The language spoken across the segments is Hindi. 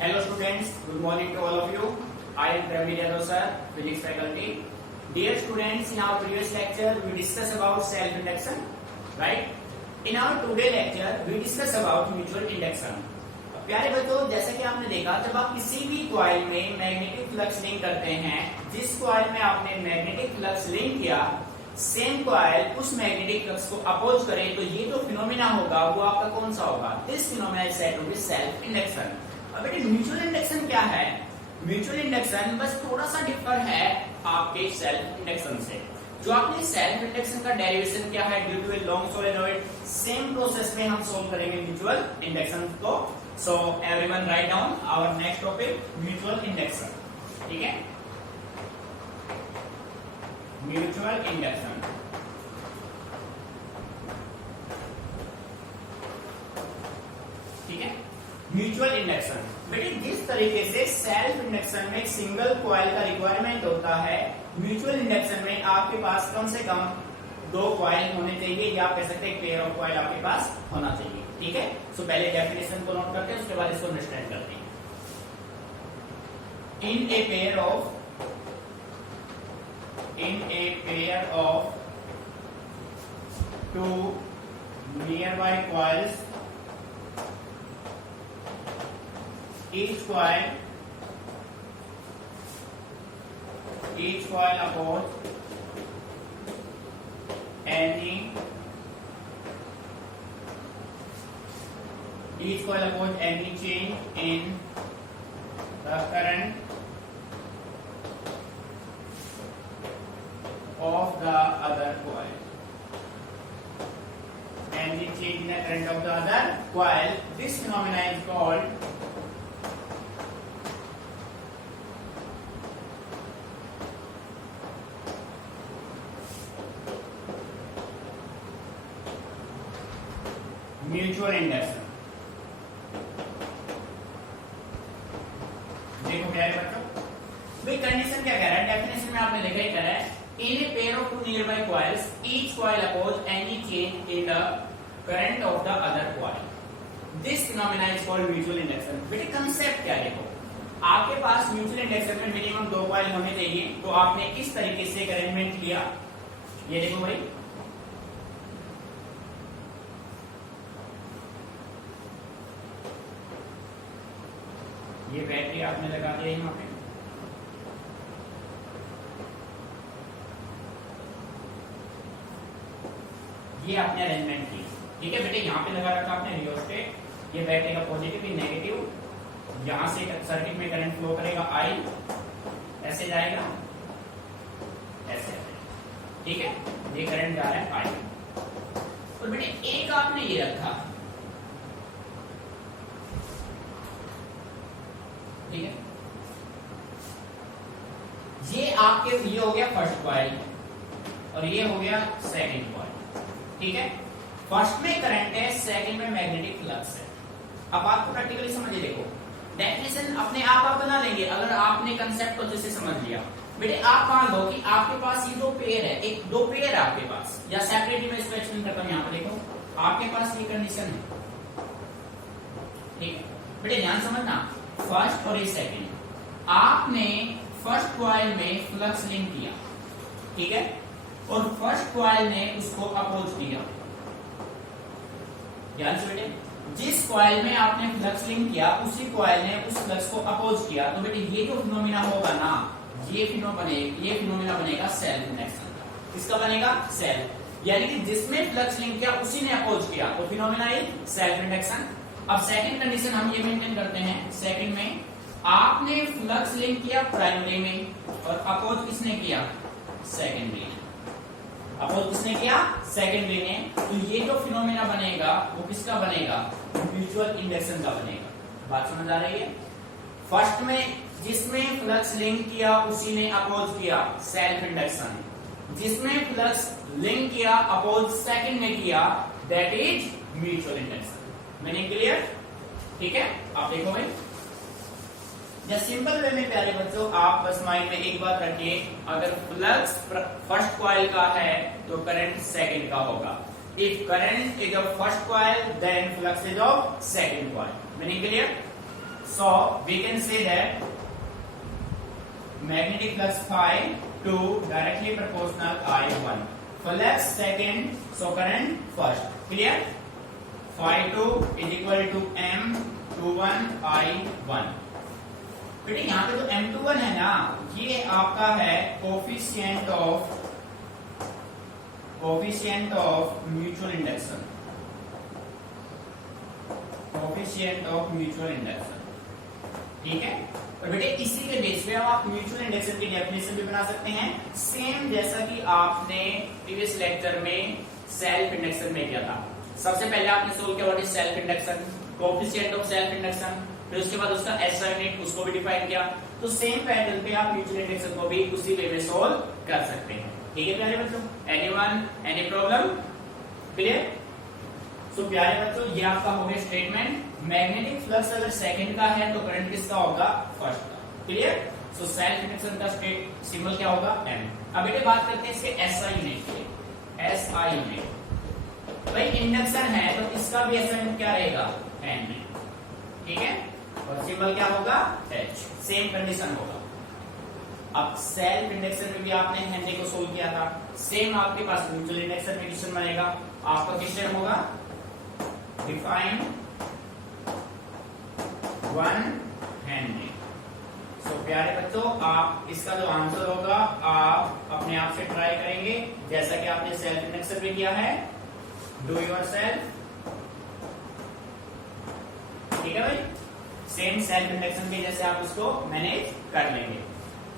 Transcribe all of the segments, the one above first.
Hello students, good morning to all of you. I am Praveen Yadav sir, physics faculty. Dear students, in our previous lecture we discussed about self-induction, right? In our today lecture we discuss about mutual induction. प्यारे बच्चों, जैसा कि आपने देखा, जब आप किसी भी कॉइल में मैग्नेटिक फ्लक्स लिंक करते हैं, जिस कॉइल में आपने मैग्नेटिक फ्लक्स लिंक किया, सेम कॉइल उस मैग्नेटिक फ्लक्स को अपोज करे, तो ये जो फिनोमेना होगा वो आपका कौन सा होगा? This phenomena is said to be self induction. अब बेटे म्यूचुअल इंडक्शन क्या है? म्यूचुअल इंडक्शन बस थोड़ा सा डिफर है आपके सेल्फ इंडक्शन से। जो आपने सेल्फ इंडक्शन का डेरिवेशन क्या है due to a long solenoid, same process में हम सोल्व करेंगे म्यूचुअल इंडक्शन को। So everyone write down our next topic mutual induction. ठीक है, म्यूचुअल इंडक्शन। ठीक है, म्यूचुअल इंडक्शन बेटे जिस तरीके से सेल्फ इंडक्शन में सिंगल कॉइल का रिक्वायरमेंट होता है, म्यूचुअल इंडक्शन में आपके पास कम से कम दो कॉइल होने चाहिए, या आप कह सकते हैं पेयर ऑफ कॉइल आपके पास होना चाहिए। ठीक है, सो पहले डेफिनेशन को नोट करते हैं, उसके बाद इसको अंडरस्टैंड करते हैं। In a pair of two nearby coils, each coil oppose any change in the current of the other coil. Any change in the current of the other coil. This phenomena is called mutual induction. देखो प्यारे बच्चों, भाई कंडीशन क्या कह रहा है? डेफिनेशन में आपने लिखा ही कह रहा है, in a pair of two nearby coils, each coil oppose any change in the current of the other coil. This phenomena is called mutual induction. बेटे कंसेप्ट क्या है? देखो, आपके पास म्यूचुअल इंडक्शन में मिनिमम दो कॉइल होने चाहिए, तो आपने किस तरीके से एक अरेंजमेंट किया, ये देखो भाई। ये बैटरी आपने लगा दिया यहाँ पे, ये आपने अरेंजमेंट की। ठीक है बेटे, यहाँ पे लगा रखा आपने रियोस्टेट, ये बैटरी का पॉजिटिव ही नेगेटिव, यहां से सर्किट में करंट फ्लो करेगा आई, ऐसे जाएगा, ऐसे। ठीक है, ये करंट जा रहा है आई। और बेटे एक आपने ये रखा, ठीक है, ये आपके ये हो गया फर्स्ट कॉइल और ये हो गया सेकंड कॉइल। ठीक है, फर्स्ट में करंट है, सेकंड में मैग्नेटिक फ्लक्स है। अब आपको प्रैक्टिकली समझिए, देखो डेफिनेशन अपने आप बना लेंगे अगर आपने कंसेप्ट को अच्छे से समझ लिया। बेटे आप मान लो कि आपके पास ये दो पेयर है, एक दो पेयर है आपके पास, या सेपरेटली मैं इसको एक्सप्लेन करता हूं। यहाँ पर देखो आपके पास ये कंडीशन है, ठीक है बेटे, ध्यान समझना, फर्स्ट और ये सेकंड, आपने फर्स्ट कॉइल में फ्लक्स लिंक किया, ठीक है, और फर्स्ट कॉइल ने उसको अपोज किया। ध्यान से बेटे, जिस कॉइल में आपने फ्लक्स लिंक किया उसी कॉइल ने उस फ्लक्स को अपोज किया, तो बेटे ये जो फिनोमेना होगा ना, ये फिनोमेना बनेगा सेल्फ इंडक्शन का। किसका बनेगा? सेल्फ, यानी कि जिसमें फ्लक्स लिंक किया उसी ने अपोज किया, तो फिनोमेना इज सेल्फ इंडक्शन। अब सेकंड कंडीशन हम ये मेंटेन करते हैं, सेकंड में आपने फ्लक्स लिंक किया प्राइमरी में और अपोज किसने किया? सेकेंडरी ने। अपोज किसने किया? सेकेंडरी ने। तो ये जो फिनोमेना बनेगा वो किसका बनेगा? म्यूचुअल इंडक्शन का बनेगा। बात समझ आ रही है? फर्स्ट में जिसमें फ्लक्स लिंक किया उसी ने अपोज किया, सेल्फ इंडक्शन। जिसमें फ्लक्स लिंक किया अपोज सेकंड ने किया, that is mutual induction. Meaning clear? ठीक है, आप देखो भाई, या सिंपल वे में प्यारे बच्चों आप बस माइंड में एक बात रखिए, अगर फ्लक्स फर्स्ट कॉइल का है तो करंट सेकंड का होगा। If current is of first coil, then flux is of second coil. Meaning clear? So we can say that magnetic flux phi 2 directly proportional I1. Flux second, so current first. Clear? Phi 2 is equal to M21 I1. बेटे यहाँ पे तो M21 है ना, ये आपका है coefficient of mutual induction, coefficient of mutual induction. ठीक है, और बेटे इसी के बेस पे आप म्यूचुअल इंडक्शन की डेफिनेशन भी बना सकते हैं, सेम जैसा कि आपने प्रीवियस लेक्चर में सेल्फ इंडक्शन में किया था। सबसे पहले आपने सोल्व किया what is self induction, coefficient of self induction, फिर उसके बाद उसका SI यूनिट उसको भी डिफाइन किया। तो सेम पैटर्न पे आप म्यूचुअल इंडक्शन को भी उसी वे में सोल्व कर सकते हैं। ठीक है प्यारे बच्चों, anyone any problem? Clear? So प्यारे बच्चों, ये आपका हो गया स्टेटमेंट। मैग्नेटिक फ्लक्स अगर सेकंड का है तो करंट किसका होगा? फर्स्ट का। क्लियर? सो सेल्फ इंडक्शन का स्टेट सिंबल क्या होगा? M। अब बेटे बात करते हैं इसके SI यूनिट की। SI यूनिट भाई इंडक्शन है तो इसका भी SI यूनिट क्या रहेगा? N में। ठीक है, और सिंबल क्या होगा? H। सेम कंडीशन होगा। अब सेल्फ इंडक्शन में भी आपने हेनरी को सोल्व किया था, सेम आपके पास म्यूचुअल इंडक्शन में क्वेश्चन बनेगा। आपका क्वेश्चन होगा डिफाइन 1 हेनरी। सो प्यारे बच्चों, आप इसका जो आंसर होगा आप अपने आप से ट्राई करेंगे, जैसा कि आपने सेल्फ इंडक्शन में किया है। Do your self. ठीक है भाई, सेम सेल्फ इंडक्शन के जैसे आप उसको मैनेज कर लेंगे।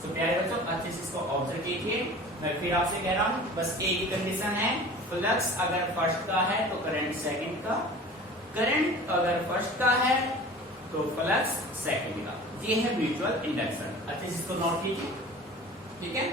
तो प्यारे बच्चों, अच्छे से इसको ऑब्जर्व कीजिए। मैं फिर आपसे कह रहा हूं, बस एक ही कंडीशन है, फ्लक्स अगर फर्स्ट का है तो करंट सेकंड का, करंट अगर फर्स्ट का है तो फ्लक्स सेकंड का। ये है म्यूचुअल इंडक्शन। अच्छे से इसको नोट कीजिए। ठीक है,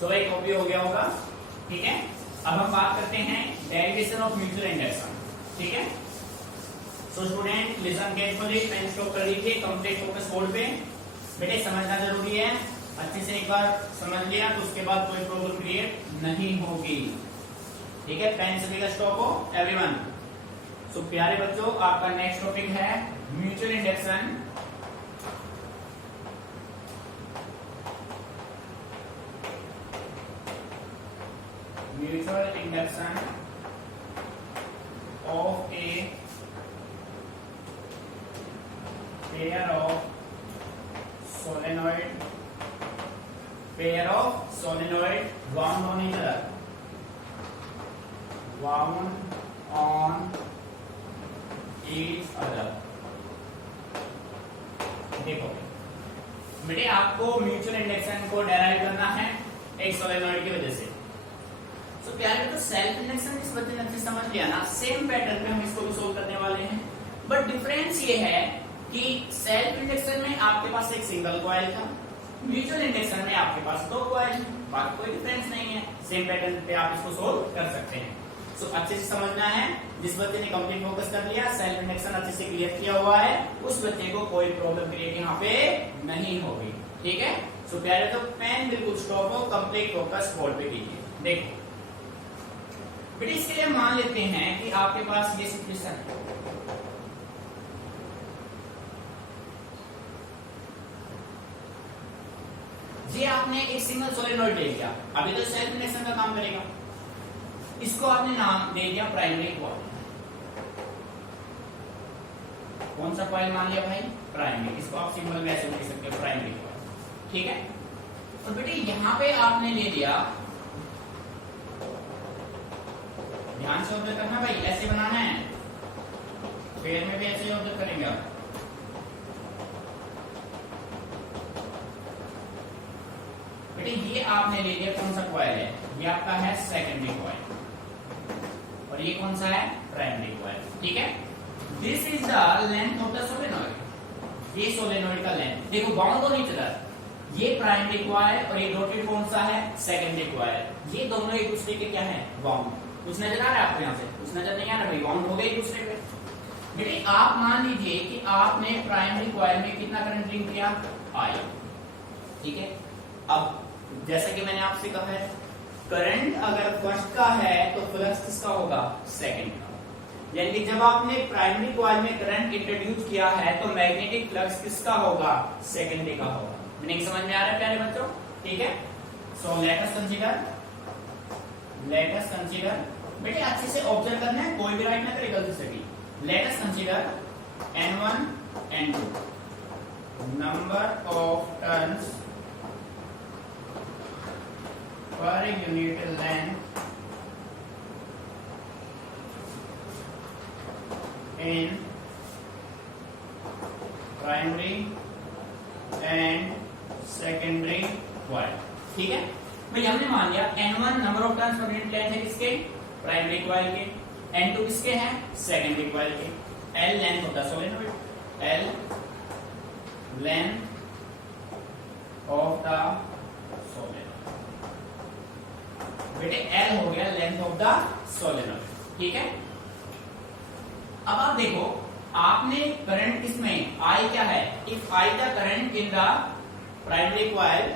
सो एक कॉपी हो गया होगा। ठीक है, अब हम बात करते हैं डेरिवेशन ऑफ म्यूचुअल इंडक्शन। ठीक है, so student listen carefully, pen stop कर लीजिए, कंप्लीट फोकस बोर्ड पे। बेटे समझना जरूरी है, अच्छे से एक बार समझ लिया तो उसके बाद कोई प्रॉब्लम क्रिएट नहीं होगी। ठीक है, पेन सभी का स्टॉप हो एवरीवन। सो प्यारे बच्चों, आपका नेक्स्ट टॉपिक है mutual induction. Mutual induction of a pair of solenoid wound on each other, देखो बेटे, आपको म्यूचुअल इंडक्शन को डेराइव करना है एक सोलेनॉइड की वजह से। तो प्यारे तो सेल्फ इंडक्शन इस बच्चे ने अच्छे समझ लिया ना, सेम पैटर्न पे हम इसको भी सोल्व करने वाले हैं। बट डिफरेंस ये है कि सेल्फ इंडक्शन में आपके पास एक सिंगल कॉइल था, म्यूचुअल इंडक्शन में आपके पास 2 कॉइल। बाकी कोई डिफरेंस नहीं है, सेम पैटर्न पे आप इसको सोल्व कर सकते हैं। सो अच्छे से समझना है। जिस बच्चे ने कंप्लीट फोकस कर लिया, सेल्फ इंडक्शन अच्छे से क्लियर किया हुआ है, उस बच्चे को कोई प्रॉब्लम क्रिएट यहाँ पे नहीं होगी। ठीक है, सो प्यारे तो पेन बिल्कुल स्टॉप हो, कंप्लीट फोकस बोर्ड पे कीजिए। देखो बेटे, इसके लिए मान लेते हैं कि आपके पास ये सिचुएशन है। ये आपने एक सिंगल सोलेनॉइड ले लिया, अभी तो सेल्फ इंडक्शन का काम करेगा। इसको आपने नाम दे दिया प्राइमरी कॉइल। कौन सा कॉइल मान लिया भाई? प्राइमरी। इसको आप सिंबल में ऐसे लिख सकते हो, प्राइमरी कॉइल। ठीक है, तो बेटे यहां पे आपने ले लिया, ध्यान से ऑब्जर्व करना भाई, ऐसे बनाना है, पेयर में भी ऐसे ही ऑब्जर्व करेंगे आप। बेटे ये आपने ले लिया, कौन सा कॉइल है? ये आपका है सेकेंडरी कॉइल, और ये कौन सा है? Primary coil. ठीक है, this is the length of the solenoid. ये सोलेनॉइड का लेंथ देखो, बाउंड ऑन ईच अदर। ये प्राइमरी कॉइल और ये डॉटेड कौन सा है, सेकेंडरी कॉइल। ये दोनों एक दूसरे के क्या है, बाउंड। कुछ नजर आ रहा है आपको यहाँ से, कुछ नजर नहीं आ रहा भाई, बाउंड हो गए एक दूसरे पे। बेटे आप मान लीजिए कि आपने प्राइमरी कॉइल में कितना करंट ड्रिंक किया, I, ठीक है। अब जैसा कि मैंने आपसे कहा है, करंट अगर फर्स्ट का है तो फ्लक्स किसका होगा, सेकंड का। यानी कि जब आपने प्राइमरी कॉइल में करंट इंट्रोड्यूस किया है तो मैग्नेटिक फ्लक्स किसका होगा, सेकेंडरी का होगा। मीनिंग समझ में आ रहा है प्यारे बच्चों, ठीक है। सो लेट अस कंसीडर, बेटे अच्छे से ऑब्जर्व करना है, कोई भी राइट ना करे गलती से भी। Let us consider N1 N2 number of turns per unit length in primary and secondary coil, ठीक है भाई। हमने मान लिया N1 number of turns per unit length है किसके, प्राइमरी कॉइल के। N2 किसके हैं, सेकेंडरी कॉइल के। L लेंथ होता है solenoid, L length of the solenoid. बेटे L हो गया लेंथ ऑफ द सोलेनोइड, ठीक है। अब आप देखो, आपने करंट किसमें, I क्या है, if I the current in the primary coil,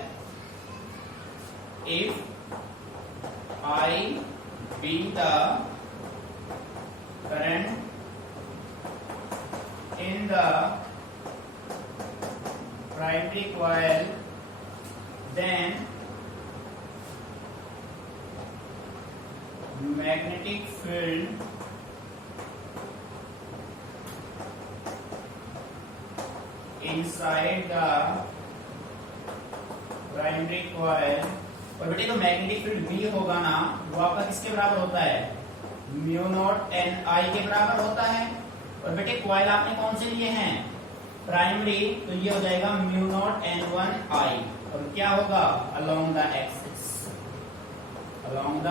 if I be the current in the primary coil, then magnetic field inside the primary coil, और बेटे तो मैग्नेटिक फील्ड B होगा ना, वो आपका किसके बराबर होता है, म्यू नॉट एन आई के बराबर होता है। और बेटे कॉइल आपने कौन से लिए हैं, प्राइमरी, तो ये हो जाएगा म्यू नॉट N1 I, और क्या होगा, along the axis, along the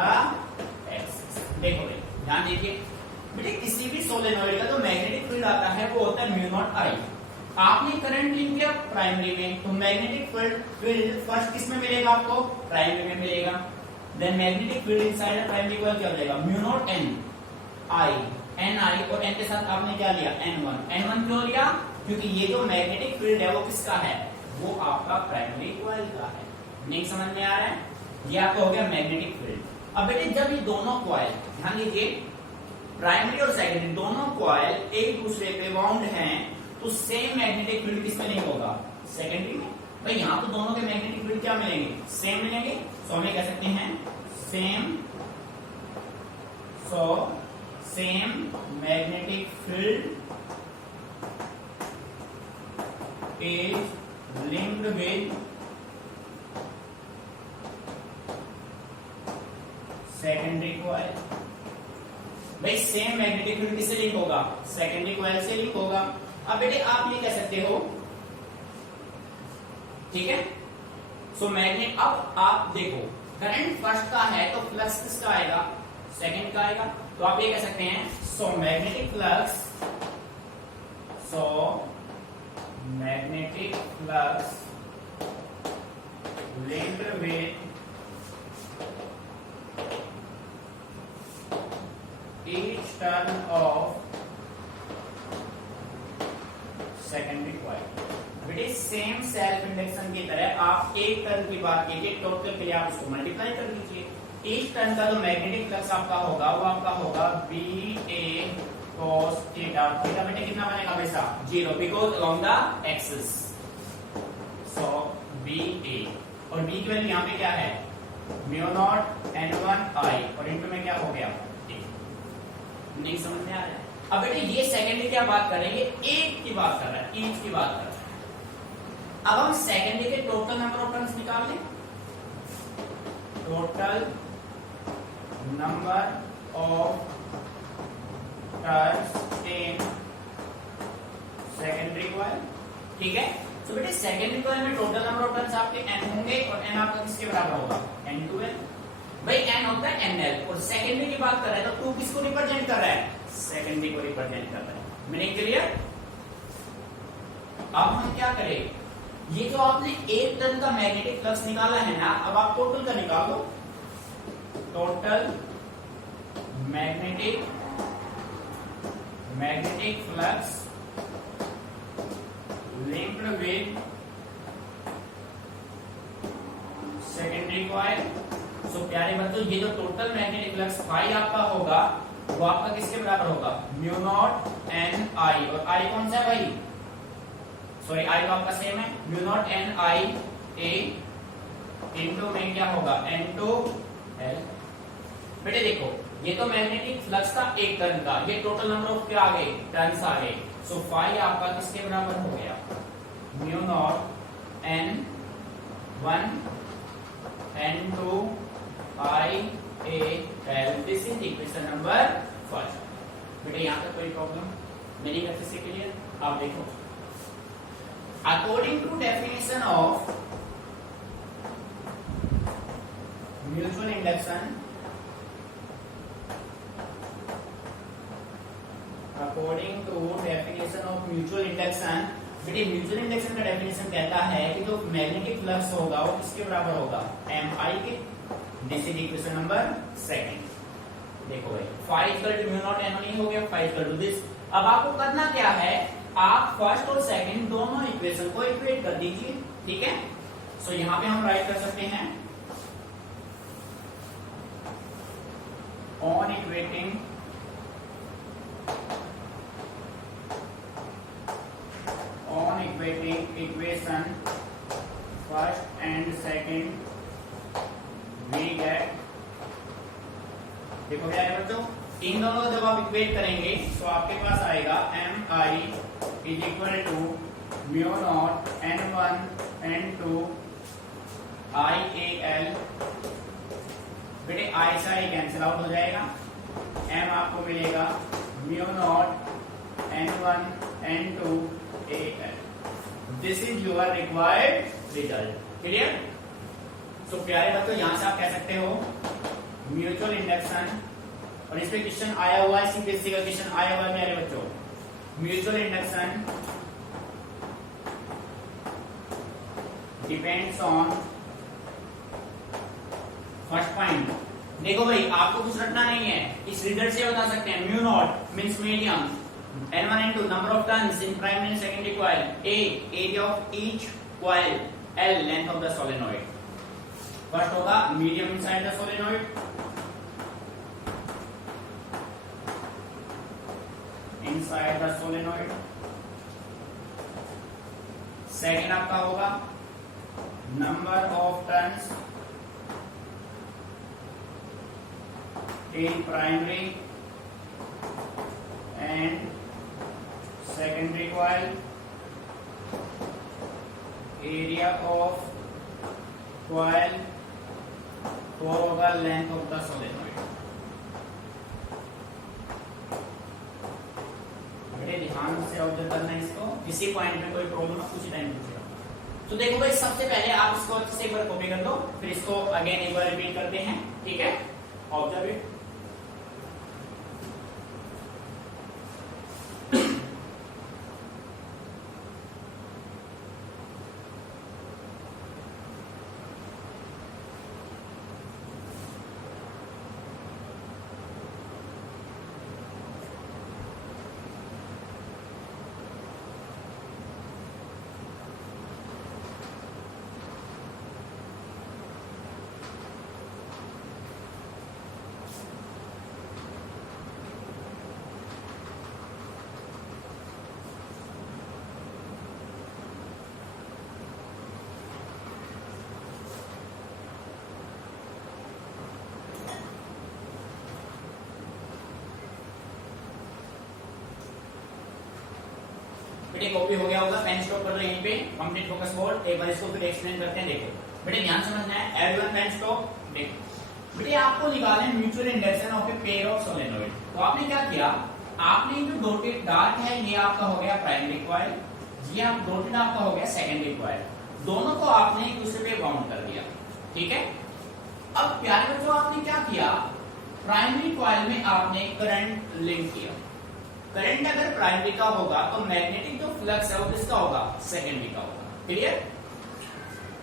axis. देखो भाई ध्यान दीजिए, बेटे किसी भी सोलेनोइड का जो मैग्नेटिक फील्ड आता है वो होता है म्यू नॉट I। आपने करंट लिंक किया प्राइमरी में, तो मैग्नेटिक फील्ड फर्स्ट किस में मिलेगा आपको, प्राइमरी में मिलेगा। Then magnetic field inside primary coil क्या हो जाएगा, mu not N I, N I, और एन के साथ आपने क्या लिया, N1। N1 क्यों लिया, क्योंकि ये जो मैग्नेटिक फील्ड है वो किसका है, वो आपका प्राइमरी कॉइल का है। नहीं समझ में आ रहा है, ये आपका हो गया मैग्नेटिक फील्ड। अब बेटे जब ये दोनों कॉइल, ध्यान दीजिए, प्राइमरी और सेकेंडरी दोनों कॉइल एक दूसरे पे बाउंड हैं, तो सेम मैग्नेटिक फील्ड किसमें नहीं होगा, सेकेंडरी में। भाई यहाँ तो दोनों के मैग्नेटिक फील्ड क्या मिलेंगे, सेम मिलेंगे। सो हमें कह सकते हैं same, so same magnetic field is linked with secondary coil. भाई सेम मैग्नेटिक फील्ड किससे लिंक होगा, सेकेंडरी कॉइल से लिंक होगा। अब बेटे आप ये कह सकते हो, ठीक है। सो मैग्नेट, अब आप देखो करंट फर्स्ट का है तो फ्लक्स किसका आएगा, सेकंड का आएगा। तो आप ये कह सकते हैं so magnetic flux, so magnetic flux linked with each turn off secondary coil. बेटे सेम सेल्फ इंडक्शन की तरह आप एक टर्न की बात कीजिए, टोटल के लिए आप उसको मल्टीप्लाई कर लीजिए। एक टर्न का जो मैग्नेटिक फ्लक्स आपका होगा वो आपका होगा BA cos थीटा। थीटा बेटे कितना बनेगा वैसा, 0, because along the axis. So BA, और B की वैल्यू यहाँ पे क्या है, म्यू नॉट N1 I, और इनटू में क्या हो गया, नहीं समझ में आ रहा है। अब बेटे ये सेकेंडरी क्या बात कर रहे हैं, ये एक की बात कर रहा है, ईच की बात कर रहा है। अब हम सेकेंडरी के टोटल नंबर ऑफ टर्न्स निकाल लें, total number of turns in secondary coil, ठीक है। तो बेटे सेकेंडरी कॉइल में टोटल नंबर ऑफ टर्न्स आपके n होंगे, और n आपका किसके बराबर होगा, N2L। भाई n होता है NL, और सेकेंडरी की बात कर रहे हैं तो 2 किसको रिप्रेजेंट कर रहा है, सेकेंडरी को रिप्रेजेंट कर रहा है। Meaning clear. अब हम क्या करें, ये जो आपने 1 टन का मैग्नेटिक फ्लक्स निकाला है ना, अब आप टोटल का निकाल दो। Total magnetic flux linked with secondary coil. So प्यारे बच्चों, ये जो टोटल मैग्नेटिक फ्लक्स फाई आपका होगा वो आपका किसके बराबर होगा? Mu naught N I. और आई कौन सा है भाई? सॉरी, आई तो आपका सेम है, mu not N I A into में क्या होगा? N two L. बेटे देखो, ये तो मैग्नेटिक फ्लक्स था 1 टन का, ये टोटल नंबर ऑफ क्या आ गए? टर्न्स आ गए। सो फाई आपका किसके बराबर हो गया? Mu not N 1 N two I A L. This is equation number 1। बेटे यहां तक कोई प्रॉब्लम? मेरी गति से क्लियर? आप देखो, according to definition of mutual induction, according to definition of mutual induction, बेटे म्यूचुअल इंडक्शन का डेफिनेशन कहता है कि जो मैग्नेटिक फ्लक्स होगा वो किसके बराबर होगा? एम आई के। This is equation number 2। देखो भाई, phi equal to mu not N नहीं हो गया, फाई इक्वल टू दिस। अब आपको करना क्या है? आप फर्स्ट और सेकंड दोनों इक्वेशन को इक्वेट कर दीजिए, ठीक है? सो यहां पे हम राइट कर सकते हैं on equating equation first and second we get. देखो क्या है बच्चों, इन दोनों जब आप इक्वेट करेंगे तो आपके पास आएगा M I is equal to mu not N 1 N 2 I A L. बेटे आई से आई कैंसिल आउट हो जाएगा, एम आपको मिलेगा mu not N 1 N 2 A L. This is your required result. Clear? So प्यारे बच्चों, यहां से आप कह सकते हो म्यूचुअल इंडक्शन, और इस पे क्वेश्चन आया हुआ है, सीपीएससी का क्वेश्चन आया हुआ है मेरे बच्चों। Mutual induction depends on, first point देखो भाई, आपको कुछ रखना नहीं है, इस रिजल्ट से बता सकते हैं। Mu naught means medium, N1 N2 number of turns in primary and secondary coil, A area of each coil, L length of the solenoid। First होगा medium inside the solenoid, inside the solenoid. Second आपका होगा number of turns in primary and secondary coil, area of coil, 4 होगा length of the solenoid। बड़े ध्यान से ऑब्जर्व करना है इसको, किसी पॉइंट में कोई प्रॉब्लम हो उसी टाइम पूछेगा। तो देखो भाई, सबसे पहले आप इसको अच्छे से एक बार कॉपी कर दो, फिर इसको अगेन एक बार रिपीट करते हैं, ठीक है? Observe it. बेटे कॉपी हो गया होगा, पेन स्टॉप कर दो यहीं पे, कंप्लीट फोकस बोर्ड। एक बार इसको फिर एक्सप्लेन करते हैं। देखो बेटे ध्यान समझना है, एवरीवन पेन स्टॉप। देखो बेटे, आपको निकालना है mutual induction of A pair of solenoid. तो आपने क्या किया, आपने जो डॉटेड डार्क है ये आपका हो गया प्राइमरी कॉइल, ये आप डॉटेड आपका हो गया सेकेंडरी कॉइल। दोनों को आपने एक दूसरे पे बाउंड कर दिया, ठीक है? अब प्यारे बच्चों, आपने क्या किया, प्राइमरी कॉइल में आपने करंट लिंक किया। करंट अगर प्राइमरी का होगा तो मैग्नेटिक जो फ्लक्स है वो किसका होगा? सेकेंडरी का होगा। क्लियर?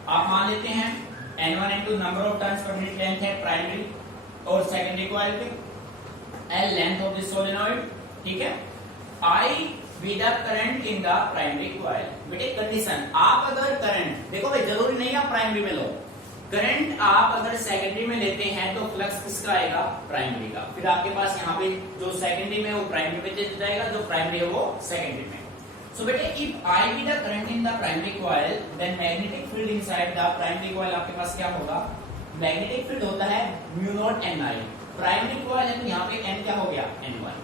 आप मान लेते हैं N1 N2 number of turns per minute length है प्राइमरी और सेकेंडरी कॉइल पे, L length of this solenoid, ठीक है। I B the current in the primary coil. बेटे कंडीशन, आप अगर करंट देखो भाई, जरूरी नहीं आप प्राइमरी में लो, करंट आप अगर सेकेंडरी में लेते हैं तो फ्लक्स किसका आएगा, प्राइमरी का। फिर आपके पास यहाँ पे जो सेकेंडरी में वो प्राइमरी में चेंज हो जाएगा, जो प्राइमरी है वो सेकेंडरी में। सो बेटे if I be the current in the primary coil then magnetic field inside the primary coil आपके पास क्या होगा, मैग्नेटिक फील्ड होता है mu not N I. Primary coil है तो यहाँ पे एन क्या हो गया, N1।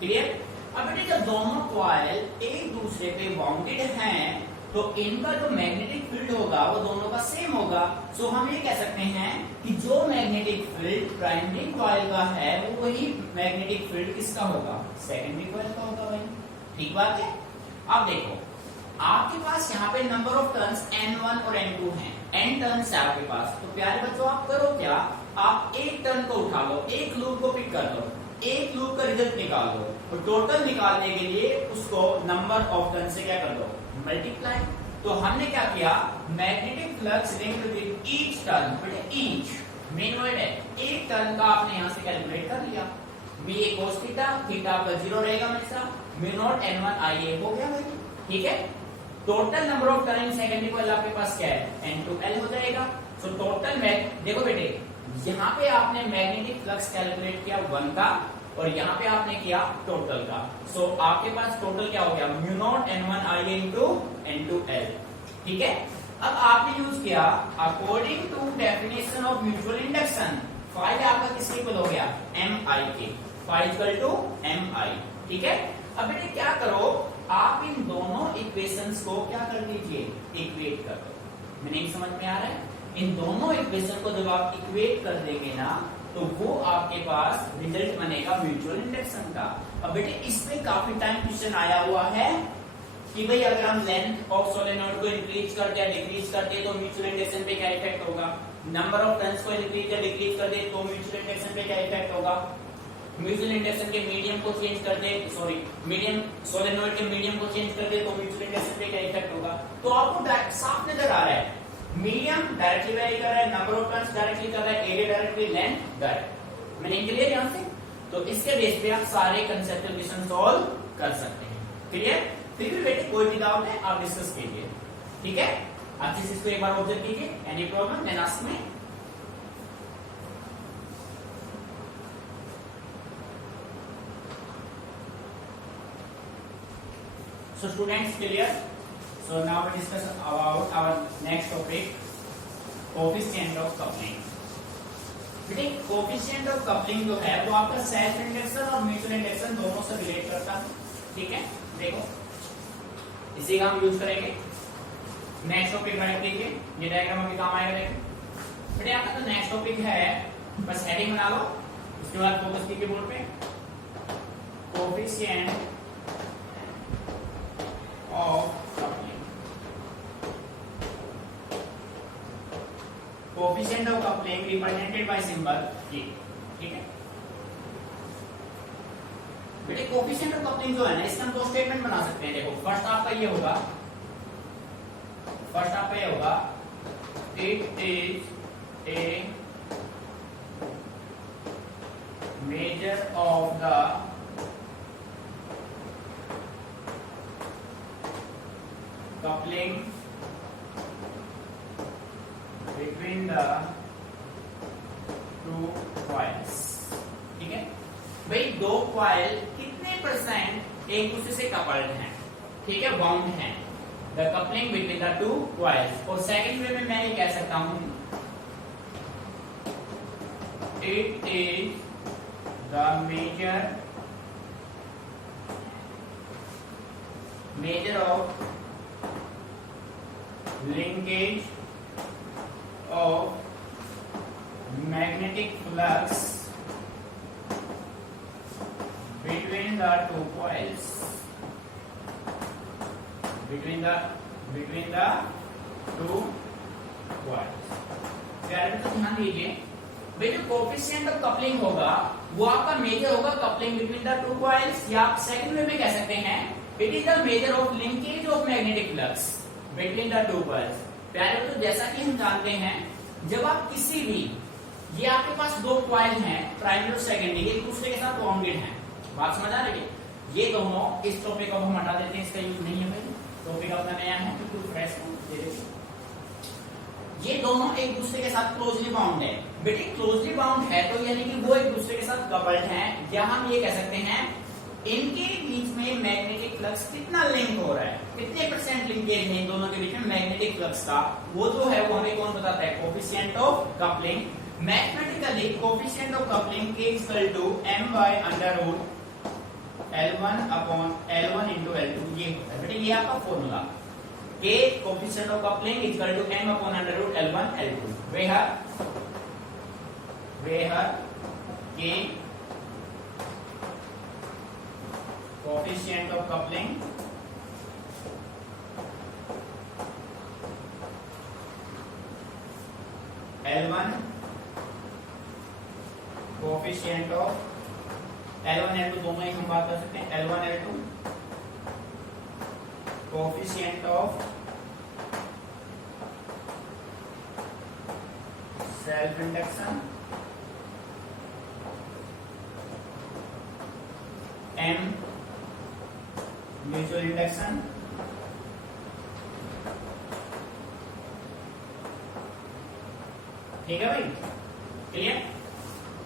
क्लियर। अब बेटे जब दोनों कॉइल एक दूसरे पे बाउंडेड हैं तो इनका जो मैग्नेटिक फील्ड होगा वो दोनों का सेम होगा। सो हम ये कह सकते हैं कि जो मैग्नेटिक फील्ड प्राइमरी कॉइल का है वो वही मैग्नेटिक फील्ड किसका होगा, सेकेंडरी कॉइल का होगा भाई। ठीक बात है। अब देखो आपके पास यहाँ पे नंबर ऑफ टर्न्स N1 और N2 हैं, N टर्न्स है आपके पास। तो प्यारे बच्चों आप करो क्या, आप एक टर्न को उठा लो, एक लूप को पिक कर लो, एक लूप का रिजल्ट निकाल लो और टोटल निकालने के लिए उसको नंबर ऑफ टर्न से क्या कर दो, मल्टीप्लाई। तो हमने क्या किया, magnetic flux linked with each turn, बेटे ईच मेन वर्ड है, एक टर्न का आपने यहाँ से कैलकुलेट कर लिया। बी ए कोस थीटा, थीटा आपका 0 रहेगा हमेशा, म्यू नॉट N1 IA हो गया भाई। ठीक है। Total number of turn secondary coil आपके पास क्या है, N2L हो जाएगा। सो टोटल देखो बेटे यहाँ पे आपने मैग्नेटिक फ्लक्स कैलकुलेट किया 1 का और यहाँ पे आपने किया टोटल का। सो आपके पास टोटल क्या हो गया, mu not N1 IA into N2L। ठीक है। अब आपने यूज किया according to definition of mutual induction, फाइल आपका किसके इक्वल हो गया, MI के, फाइल इक्वल टू MI। ठीक है। अब बेटे क्या करो, आप इन दोनों इक्वेशंस को क्या कर लीजिए, इक्वेट कर दो। मीनिंग समझ में आ रहा है, इन दोनों इक्वेशन को जब आप इक्वेट कर देंगे ना तो वो आपके पास रिजल्ट बनेगा म्यूचुअल इंडक्शन का। अब बेटे इसमें काफी टाइम क्वेश्चन आया हुआ है कि भाई अगर हम लेंथ ऑफ सोलेनॉइड को इंक्रीज करते हैं डिक्रीज करते हैं तो म्यूचुअल इंडक्शन पे क्या इफेक्ट होगा, नंबर ऑफ टर्न्स को इंक्रीज या डिक्रीज कर दे तो म्यूचुअल इंडक्शन पे क्या इफेक्ट होगा, म्यूचुअल इंडक्शन के मीडियम को चेंज कर दे, सॉरी मीडियम सोलेनॉइड के मीडियम को चेंज कर दे तो म्यूचुअल इंडक्शन पे क्या इफेक्ट होगा। तो आपको साफ नजर आ रहा है, मीडियम डायरेक्टली वेरी कर रहा है, नंबर ऑफ टर्न्स डायरेक्टली कर रहा है, area directly, length direct. Meaning clear यहां से। तो इसके बेस पे आप सारे कंसेप्चुअल क्वेश्चन सॉल्व कर सकते हैं। क्लियर। फिर भी बेटे कोई भी डाउट है आप डिस्कस कीजिए। ठीक है। अच्छे से इसको एक बार ऑब्जर्व कीजिए, any problem then ask me. So students, clear? So now we discuss about our next topic, coefficient of coupling. बेटे कोएफिशिएंट ऑफ कपलिंग जो है वो आपका सेल्फ इंडक्शन और म्यूचुअल इंडक्शन दोनों से रिलेट करता है। ठीक है। देखो इसी का हम यूज करेंगे। नेक्स्ट टॉपिक राइट कीजिए, ये डायग्राम अभी काम आएगा। देखो बेटे आपका तो नेक्स्ट टॉपिक है, बस हेडिंग बना लो, उसके बाद फोकस कीजिए बोर्ड पे, coefficient of coupling। Coefficient of coupling represented by symbol K। ठीक है बेटे, कोएफिशिएंट ऑफ कपलिंग जो है ना इसका हम दो स्टेटमेंट बना सकते हैं। देखो फर्स्ट आपका ये होगा, it is a measure of the coupling between the two coils। ठीक है भाई, दो कॉइल कितने परसेंट एक दूसरे से कपल्ड हैं, ठीक है, बाउंड हैं, the coupling between the two coils. और सेकंड वे में मैं ये कह सकता हूं it is the measure of linkage of magnetic flux between the two coils, between the two coils। प्यारे बच्चों ध्यान दीजिए, भाई जो कोएफिशिएंट ऑफ कपलिंग होगा वो आपका मेजर होगा coupling between the two coils, या आप सेकंड वे में कह सकते हैं it is the measure of linkage of magnetic flux between the two coils। प्यारे बच्चों, जैसा कि हम जानते हैं, जब आप किसी भी, ये आपके पास दो कॉइल हैं, प्राइमरी और सेकेंडरी, एक दूसरे के साथ बाउंडेड हैं, बात समझ आ रही है? ये दोनों, इस टॉपिक को हम हटा देते हैं, इसका यूज नहीं है भाई, टॉपिक अपना नया है, बिल्कुल फ्रेश है। ये दोनों एक दूसरे के साथ क्लोजली बाउंड है। बेटे क्लोजली बाउंड है तो यानी कि वो एक दूसरे के साथ कपल्ड हैं, या हम ये कह सकते हैं इनके बीच में मैग्नेटिक फ्लक्स कितना लिंक हो रहा है, कितने परसेंट लिंकेज है इन दोनों के बीच में मैग्नेटिक फ्लक्स का, वो जो है वो हमें कौन बताता है? Coefficient of coupling. Mathematically coefficient of coupling K equal to m by under root L1 upon L1 into L2, ये होता है बेटे, ये आपका formula. K coefficient of coupling is equal to m upon under root L1 L2, where K coefficient of coupling L1 coefficient of L1 L2 दोनों ही हम बात कर सकते हैं, L1 L2 coefficient of self induction M mutual induction ठीक है भाई, क्लियर?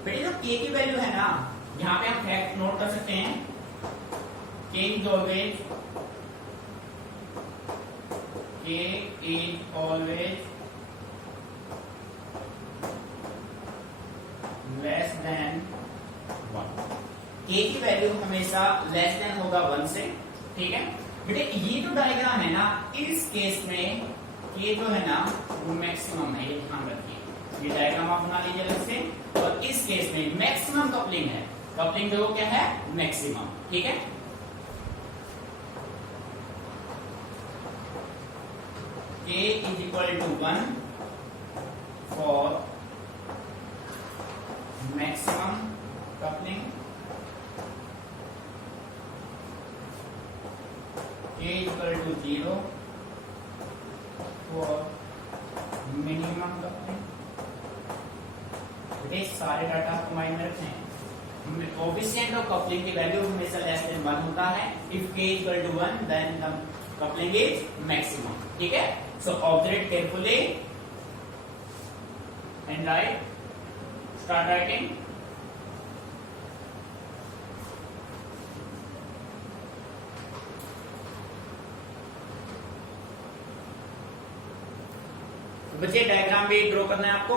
बेटे जो K की वैल्यू है ना, यहाँ पे हम फैक्ट नोट कर सकते हैं, K is always K is always less than 1। K की वैल्यू हमेशा लेस देन होगा 1 से, ठीक है बेटे? ये जो डायग्राम है ना, इस केस में K जो है ना वो मैक्सिमम है, ये ध्यान रखिए। ये डायग्राम आप बना लीजिए अलग से, और इस केस में मैक्सिमम कपलिंग है, कपलिंग जो क्या है? मैक्सिमम, ठीक है? K is equal to 1 for maximum coupling, K is equal to 0 for minimum coupling। ये सारे डाटा आपको माइंड में रखने हैं। कोएफिशिएंट ऑफ कपलिंग की वैल्यू हमेशा लेस देन 1 होता है। If K is equal to 1 then the coupling is maximum, ठीक है? So observe carefully and write. Start writing. बच्चे डायग्राम भी ड्रॉ करना है आपको।